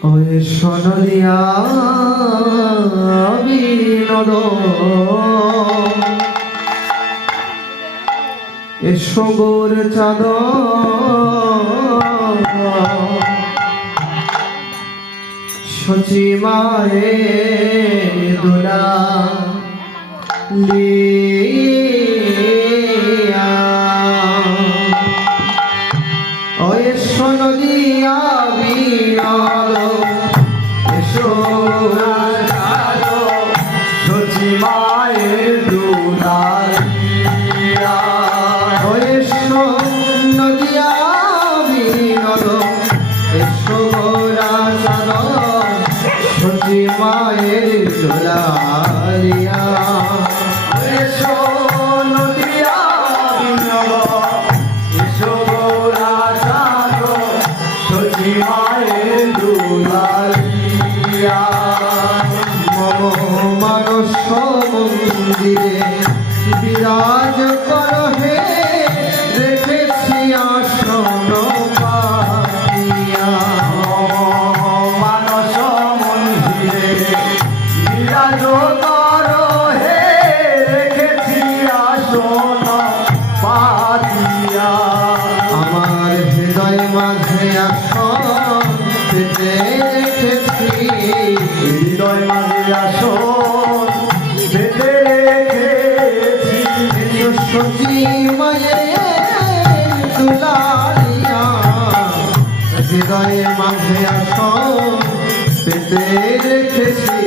ওই সোনদিয়া বিনোদ এসো গোর চাঁদ সচি মায়ে দোলা লিয়া ওই সোনদিয়া বিনোদ এসো সচি মায়ের দুলাল লিয়া ওই সোনদিয়া বিনোদ এসো গোরা চাঁদ সচি মায়ের দোলা লিয়া এসো নদিয়া বিনোদ এসো গোরা চাঁদ সচি মায়ের দুলাল লিয়া মম মানস মন্দিরে বিরাজ কর হে রেখেছি আসন পাতিয়া মানস মন্দিরে বিরাজ কর হে রেখেছি আসন পাতিয়া আমার হৃদয় মাঝে আসন পেতে রেখেছি হৃদয় মাঝে আসন পেতে রেখেছি সচি মায়ের দুলালিয়া হৃদয়ে মাঝে আসন পেতে রেখেছি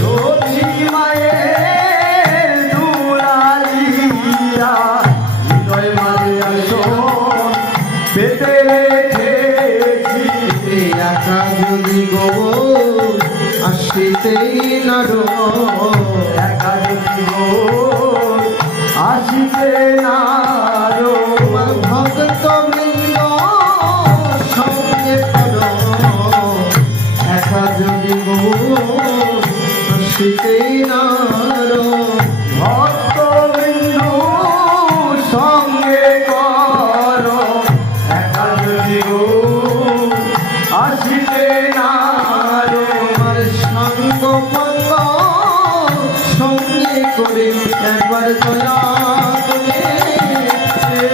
সচি মায়ের দুলালিয়া হৃদয় মাঝে আসন পেতে রেখেছি একা যদি গো আসিতেই নারো একা যদি গো আসিতে না রো তোমার ভক্ত বৃন্দ সঙ্গে করো একা যদি গো আসিতেই নারো ভক্ত বিন্দু সঙ্গে কর একা যদি গো আসিতে না রো তোমার সঙ্গ পঙ্গ সঙ্গে করে একবার দয়া করে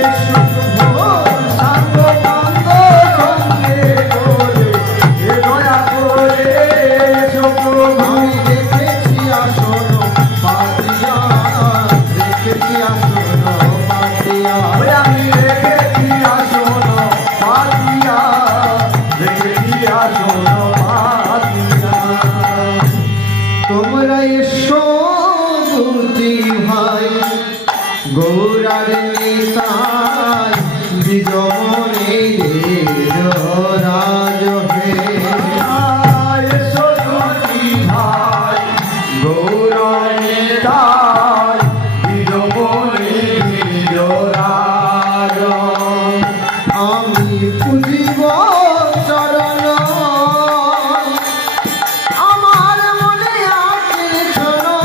এসো প্রভু। সাঙ্গ পাঙ্গ সঙ্গে করে এ দয়া করে এসো প্রভু আমি রেখেছি আসন পাতিয়া রেখেছি আসন পাতিয়া ওই আমি রেখেছি আসন পাতিয়া রেখেছি আসন পাতিয়া তোমরা এসো দুটি ভাই গৌরার নিতাই বিজমনের রাজ হে এসো দুটি ভাই গৌরনেতার বিজমনে বিজরাজ আমি পুজিব চরণ আমার মনে আছে শোনো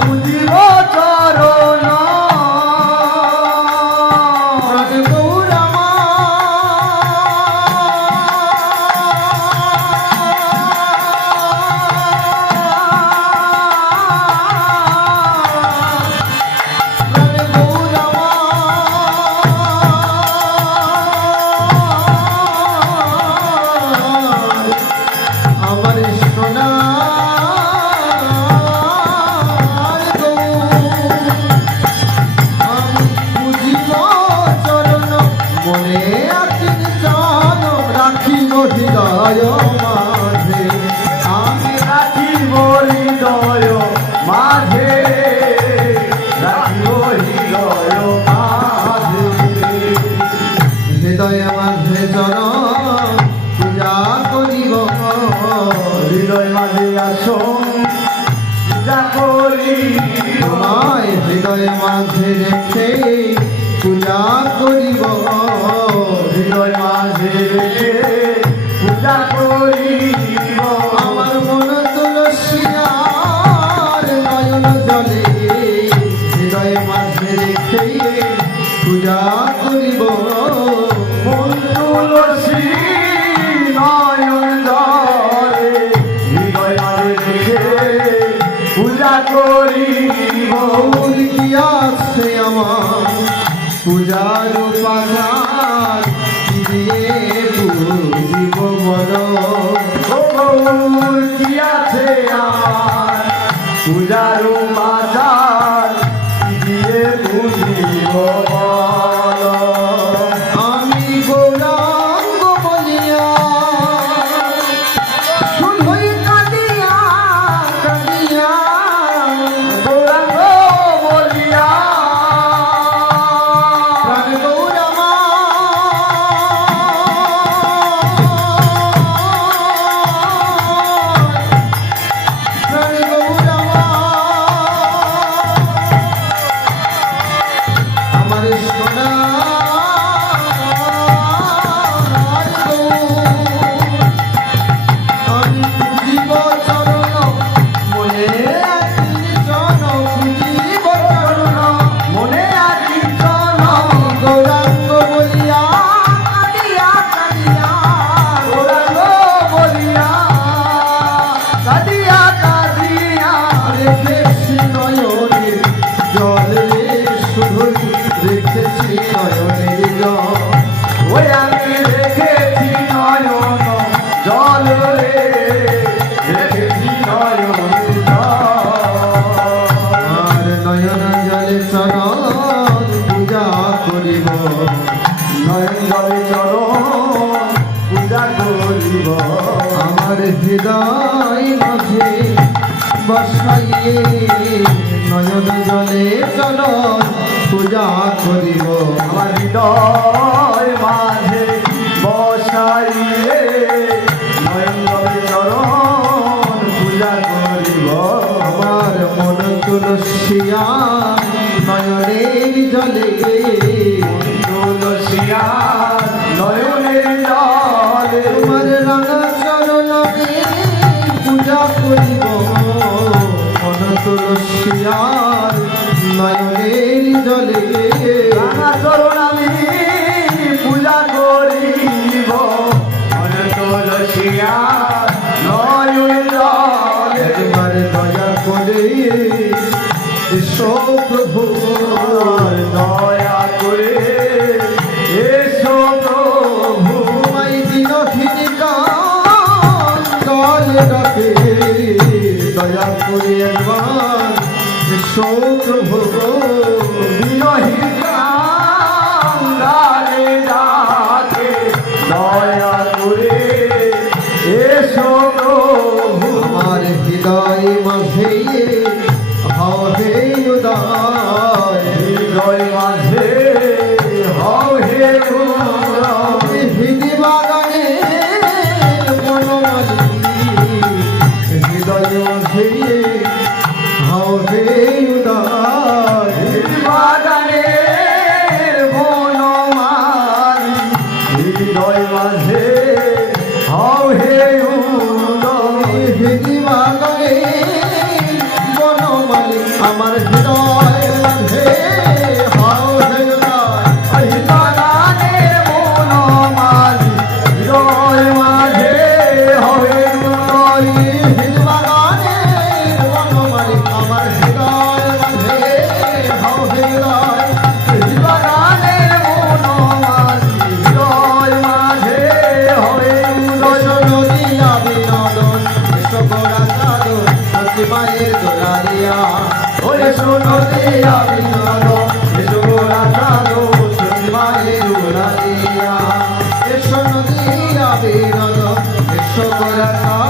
বুঝিব চরণ প্রাণ গৌরামা প্রাণ গৌরামা আমার সোনার গৌর আমি বুঝিব চরণ মনে আছেন চরণ রাখিব হৃদয় মাঝে আমি রাখিব হৃদয় মাঝে রাখিব হৃদয় মাঝে হৃদয় মাঝে চরণ পূজা করিব হৃদয় মাঝে আসন পূজা করি তোমায় হৃদয় মাঝে রেখে পূজা করিব হৃদয় মাঝে রেখে পূজা করিব আমার মন তুলসিয়ার নয়ন জলে হৃদয় মাঝে রেখে পূজা করিব মন তুলসী নয়ন পূজার উপাদান কি দিয়ে বুঝিব বলো গৌর কি আছে আমার পূজার বাজার কি দিয়ে বুঝিব বলো আমি গৌরাঙ্গ বলিয়া শুধুই কাঁদিয়া কাঁদিয়া গৌরাঙ্গ বলিয়া প্রাণ গৌরমা প্রাণ গৌরমা আমার সোনা আমি পুজিব চরণ মনে জন পুজিব চরণ মনে আছি জন গৌরাঙ্গ বলিয়া কাঁদিয়া কাঁদিয়া গৌরাঙ্গ বলিয়া কাঁদিয়া কাঁদিয়া রেখেছি নয়নের জল রে শুধুই রেখেছি নয়নের জল ওই আমি রেখেছি নয়ন জল রে রেখেছি নয়ন আর নয়ন জলে চরণ পূজা করিব নয়ন জলে চরণ পূজা করিব আমার হৃদয় মাঝে বসাইয়ে নয়ন জলে চরণ পূজা করিব আমার হৃদয় মাঝে বসাইয়ে নয়ন জলে চরণ পূজা করিব আমার মন তুলসিয়া নয়নের জলে তুলসিয়া নয়নের জলে তোমার রাঙা চরণে পূজা করিব মন তুলসিয়ার নয়নের জলে রাঙা চরণ আমি পূজা করিব মনে তুলসিয়া নয়নের জলে একবার দয়া করে এসো প্রভু দয়া করে এসো প্রভু তোমায় দিনহীন কাল রাতে দয়া করে একবার এসো প্রভু বিনহীন কাঙ্গালে ডাকে দয়া করে এসো প্রভু আমার হৃদয় মাঝে হও হে উদয় হৃদয় মাঝে হও হে উদয়। হৃদি বাগানে বনমালী হৃদয় মাঝে হও হে উদয় বাগানের বনমালী হৃদয় মাঝে হও হে উদয়। হৃদি বাগানে বনমালী আমার হৃদয় মাঝে হও হে উদয় এই বাগানের বনমালী হৃদয় মাঝে হও হে উদয়। হৃদি বাগানে বনমালী আমার হৃদয় মাঝে হও হে উদয় এই বাগানের বনমালী হৃদয় মাঝে হও হে উদয়। নদিয়া বিনোদন গোড়া চাঁদো সতী মায়ের দোলারিয়া ওরে শোনো দিয়া বিনোদন এসো গোরা চাঁদো সতী মায়ের দোলারিয়া এসো নদিয়া বিনোদন এসো গোড়া চাঁদো